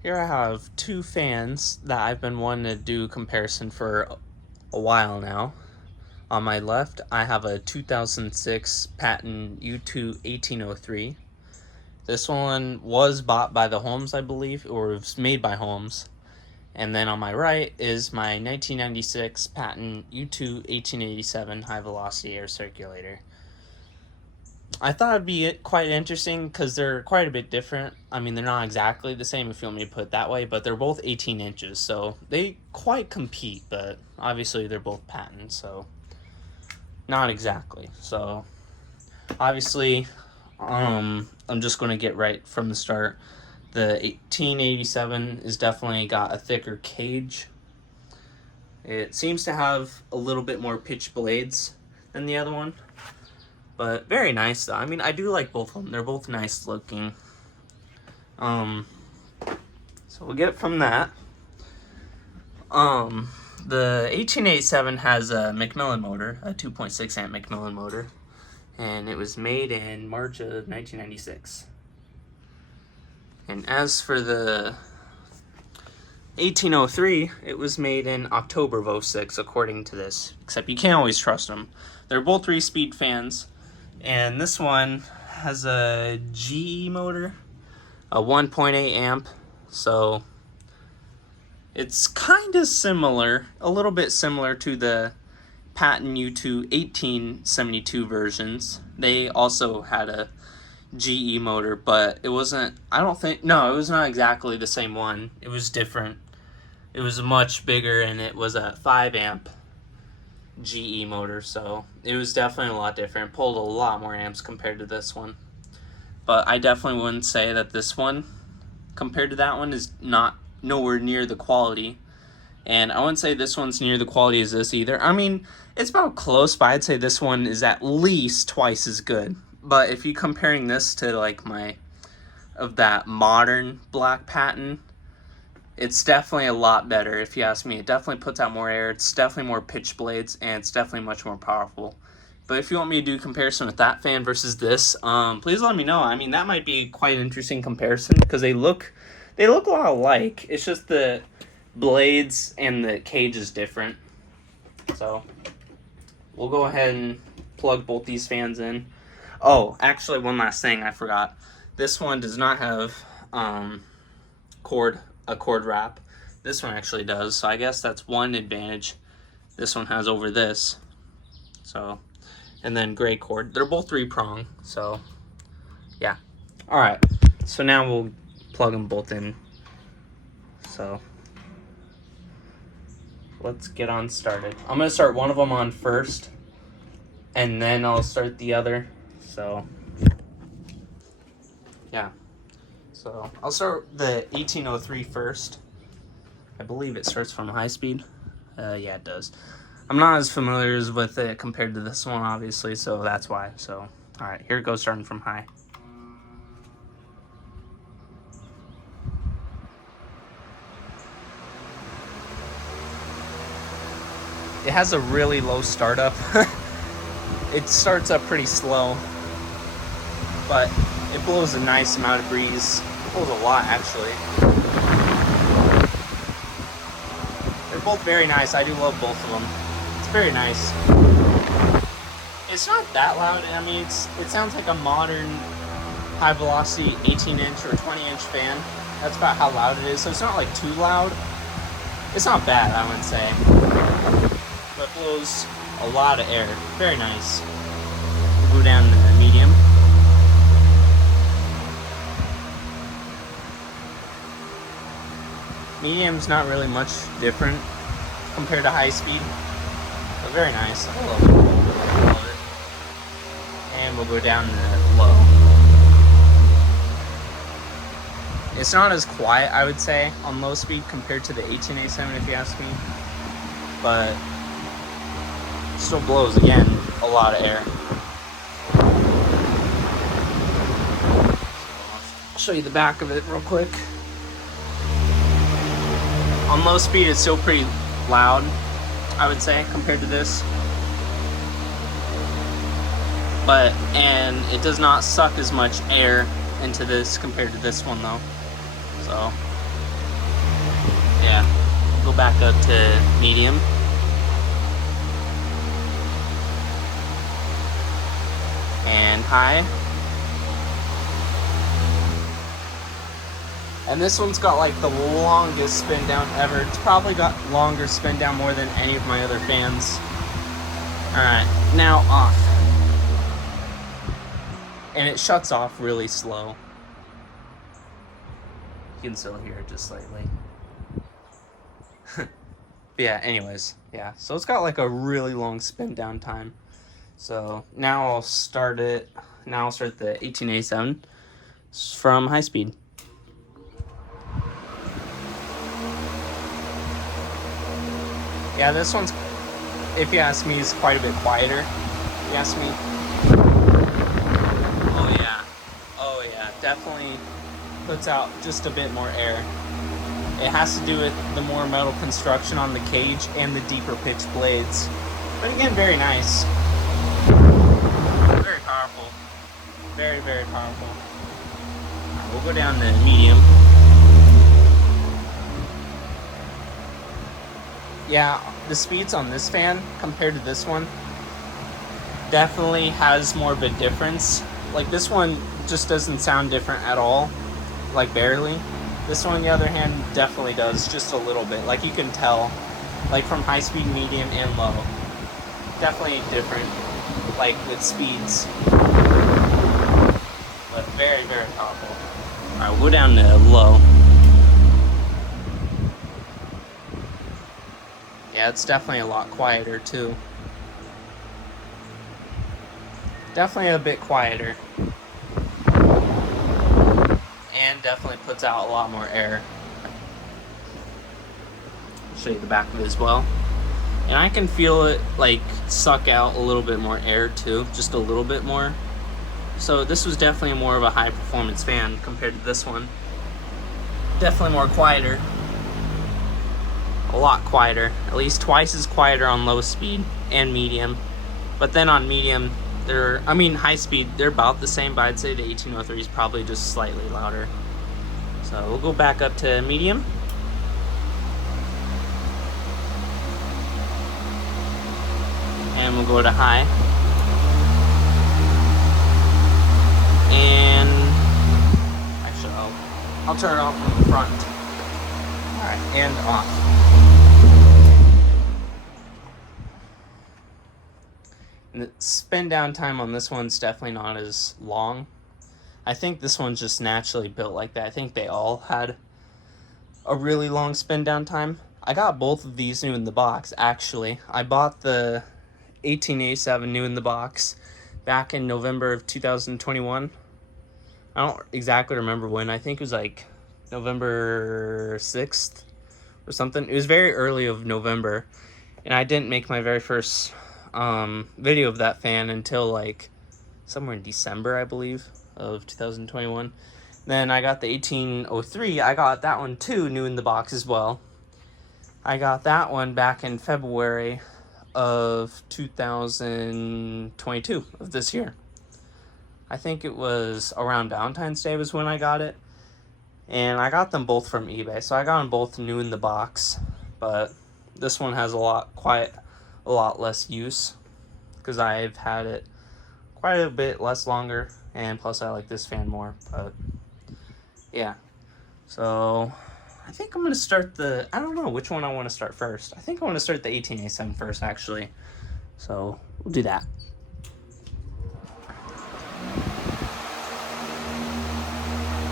Here I have two fans that I've been wanting to do comparison for a while now. On my left, I have a 2006 Patton U2-1803. This one was bought by the Holmes, I believe, or it was made by Holmes. And then on my right is my 1996 Patton U2-1887 high velocity air circulator. I thought it'd be quite interesting because they're quite a bit different. I mean, they're not exactly the same if you want me to put it that way, but they're both 18 inches, so they quite compete, but obviously they're both Patton, so not exactly. So obviously, I'm just going to get right from the start. The 1887 is definitely got a thicker cage. It seems to have a little bit more pitch blades than the other one. But very nice though. I mean, I do like both of them. They're both nice looking. So we'll get from that. The 1887 has a Macmillan motor, a 2.6 amp Macmillan motor, and it was made in March of 1996. And as for the 1803, it was made in October of 06, according to this. Except you can't always trust them. They're both 3-speed fans. And this one has a GE motor, a 1.8 amp, so it's kind of similar, a little bit similar to the Patton U2-1872 versions. They also had a GE motor, but it wasn't, it was not exactly the same one. It was different. It was much bigger, and it was a 5 amp GE motor, so it was definitely a lot different. It pulled a lot more amps compared to this one. But I definitely wouldn't say that this one, compared to that one, is nowhere near the quality. And I wouldn't say this one's near the quality as this either. I mean, it's about close, but I'd say this one is at least twice as good. But if you're comparing this to like that modern black Patton, it's definitely a lot better, if you ask me. It definitely puts out more air, it's definitely more pitch blades, and it's definitely much more powerful. But if you want me to do a comparison with that fan versus this, please let me know. I mean, that might be quite an interesting comparison, because they look a lot alike. It's just the blades and the cage is different. So, we'll go ahead and plug both these fans in. Oh, actually, one last thing I forgot. This one does not have a cord wrap. This one actually does, so I guess that's one advantage this one has over this. So, and then gray cord. They're both 3-prong, so yeah. Alright, so now we'll plug them both in. So, let's get on started. I'm going to start one of them on first, and then I'll start the other. So, yeah. So I'll start the 1803 first. I believe it starts from high speed. Yeah, it does. I'm not as familiar with it compared to this one, obviously, so that's why. So, all right, here it goes, starting from high. It has a really low startup. It starts up pretty slow, but it blows a nice amount of breeze. It blows a lot, actually. They're both very nice. I do love both of them. It's very nice. It's not that loud. I mean, it sounds like a modern high velocity 18-inch or 20-inch fan. That's about how loud it is. So it's not like too loud. It's not bad, I wouldn't say. But it blows a lot of air. Very nice. We'll go down to medium. Medium's not really much different compared to high speed, but very nice. I love it. I love it. And we'll go down to low. It's not as quiet, I would say, on low speed compared to the 1887, if you ask me, but it still blows, again, a lot of air. I'll show you the back of it real quick. On low speed, it's still pretty loud, I would say, compared to this. And it does not suck as much air into this compared to this one, though. So, Yeah, go back up to medium. And high. And this one's got like the longest spin down ever. It's probably got longer spin down more than any of my other fans. Alright, now off. And it shuts off really slow. You can still hear it just slightly. Yeah, anyways, yeah. So it's got like a really long spin down time. So now I'll start it. Now I'll start the 1887 from high speed. Yeah, this one's, if you ask me, is quite a bit quieter. If you ask me. Oh yeah, definitely puts out just a bit more air. It has to do with the more metal construction on the cage and the deeper pitch blades. But again, very nice. Very powerful. Very, very powerful. Right, we'll go down to medium. Yeah, the speeds on this fan compared to this one definitely has more of a difference. Like this one just doesn't sound different at all, like barely. This one on the other hand definitely does, just a little bit. Like you can tell, like from high speed, medium, and low. Definitely different, like with speeds. But very, very powerful. Alright, we'll go down to low. Yeah, it's definitely a lot quieter too. Definitely a bit quieter. And definitely puts out a lot more air. I'll show you the back of it as well. And I can feel it like suck out a little bit more air too, just a little bit more. So this was definitely more of a high performance fan compared to this one. Definitely more quieter. A lot quieter, at least twice as quieter on low speed and medium. But then on medium, high speed, they're about the same, but I'd say the 1803 is probably just slightly louder. So we'll go back up to medium. And we'll go to high. And actually, I'll turn it off from the front. Alright, and off. And the spin down time on this one's definitely not as long. I think this one's just naturally built like that. I think they all had a really long spin down time. I got both of these new in the box, actually. I bought the 1887 new in the box back in November of 2021. I don't exactly remember when. I think it was like November 6th or something. It was very early of November, and I didn't make my very first video of that fan until like somewhere in December, I believe, of 2021. Then I got the 1803. I got that one too, new in the box as well. I got that one back in February of 2022 of this year. I think it was around Valentine's Day was when I got it. And I got them both from eBay. So I got them both new in the box. But this one has a lot less use, because I've had it quite a bit less longer, and plus I like this fan more. But yeah, so I think I'm gonna start I don't know which one I want to start first. I think I want to start the 1887 first, actually. So we'll do that.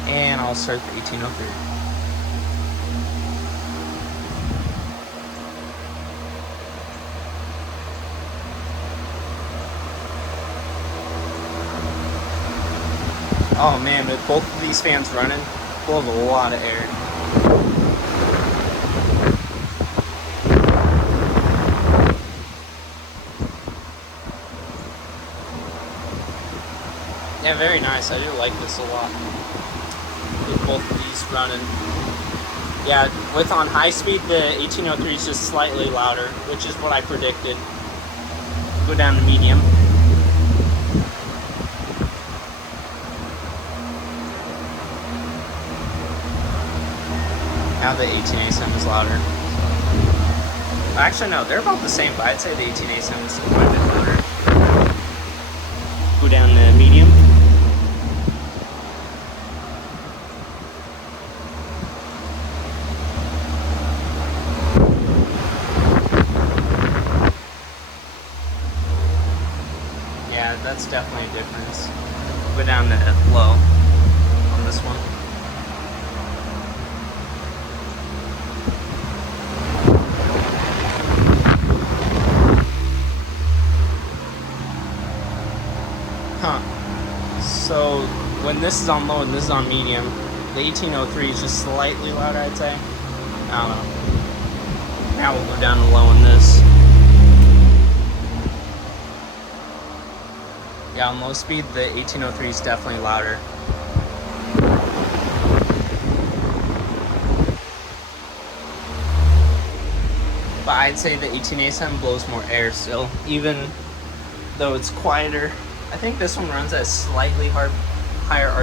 And I'll start the 1803. Oh man, with both of these fans running, we'll have a lot of air. Yeah, very nice. I do like this a lot. With both of these running. Yeah, with on high speed, the 1803 is just slightly louder, which is what I predicted. Go down to medium. Now the 1887 is louder. Actually, no, they're about the same, but I'd say the 1887 is quite a bit louder. Go down to medium. Yeah, that's definitely a difference. Go down to low on this one. So when this is on low and this is on medium, the 1803 is just slightly louder, I'd say. I don't know. Now we'll go down to low on this. Yeah, on low speed, the 1803 is definitely louder. But I'd say the 1887 blows more air still, even though it's quieter. I think this one runs at slightly higher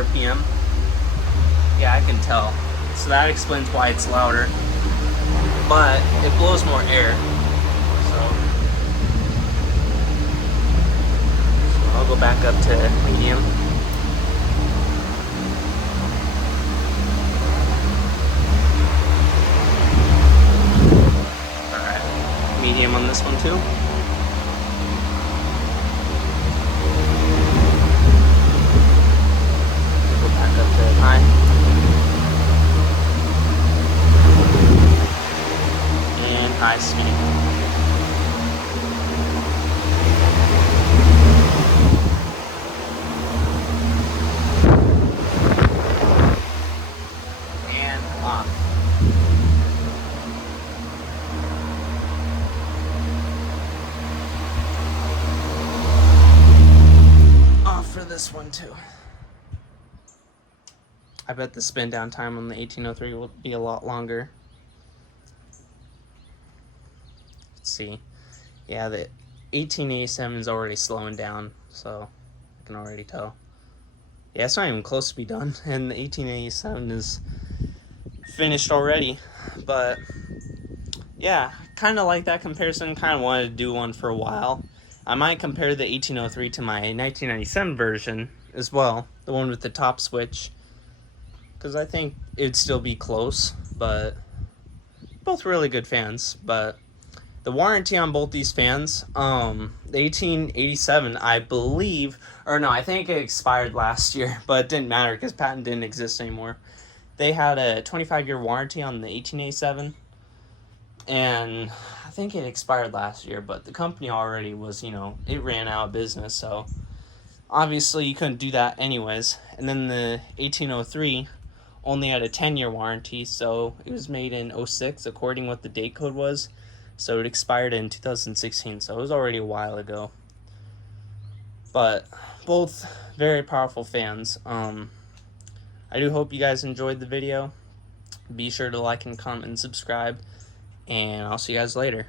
RPM. Yeah, I can tell. So that explains why it's louder. But it blows more air. So I'll go back up to medium. Alright, medium on this one too. High. And high speed. And off. Off for this one too. I bet the spin down time on the 1803 will be a lot longer. Let's see. Yeah, the 1887 is already slowing down, so I can already tell. Yeah, it's not even close to be done, and the 1887 is finished already. But yeah, kind of like that comparison. Kind of wanted to do one for a while. I might compare the 1803 to my 1997 version as well, the one with the top switch, because I think it'd still be close, but both really good fans. But the warranty on both these fans, the 1887, I believe, or no, I think it expired last year, but it didn't matter because Patton didn't exist anymore. They had a 25-year warranty on the 1887, and I think it expired last year, but the company already was, it ran out of business, so obviously you couldn't do that anyways. And then the 1803 only had a 10-year warranty, so it was made in 06 according to what the date code was, so it expired in 2016, so it was already a while ago. But both very powerful fans. I do hope you guys enjoyed the video. Be sure to like and comment and subscribe, and I'll see you guys later.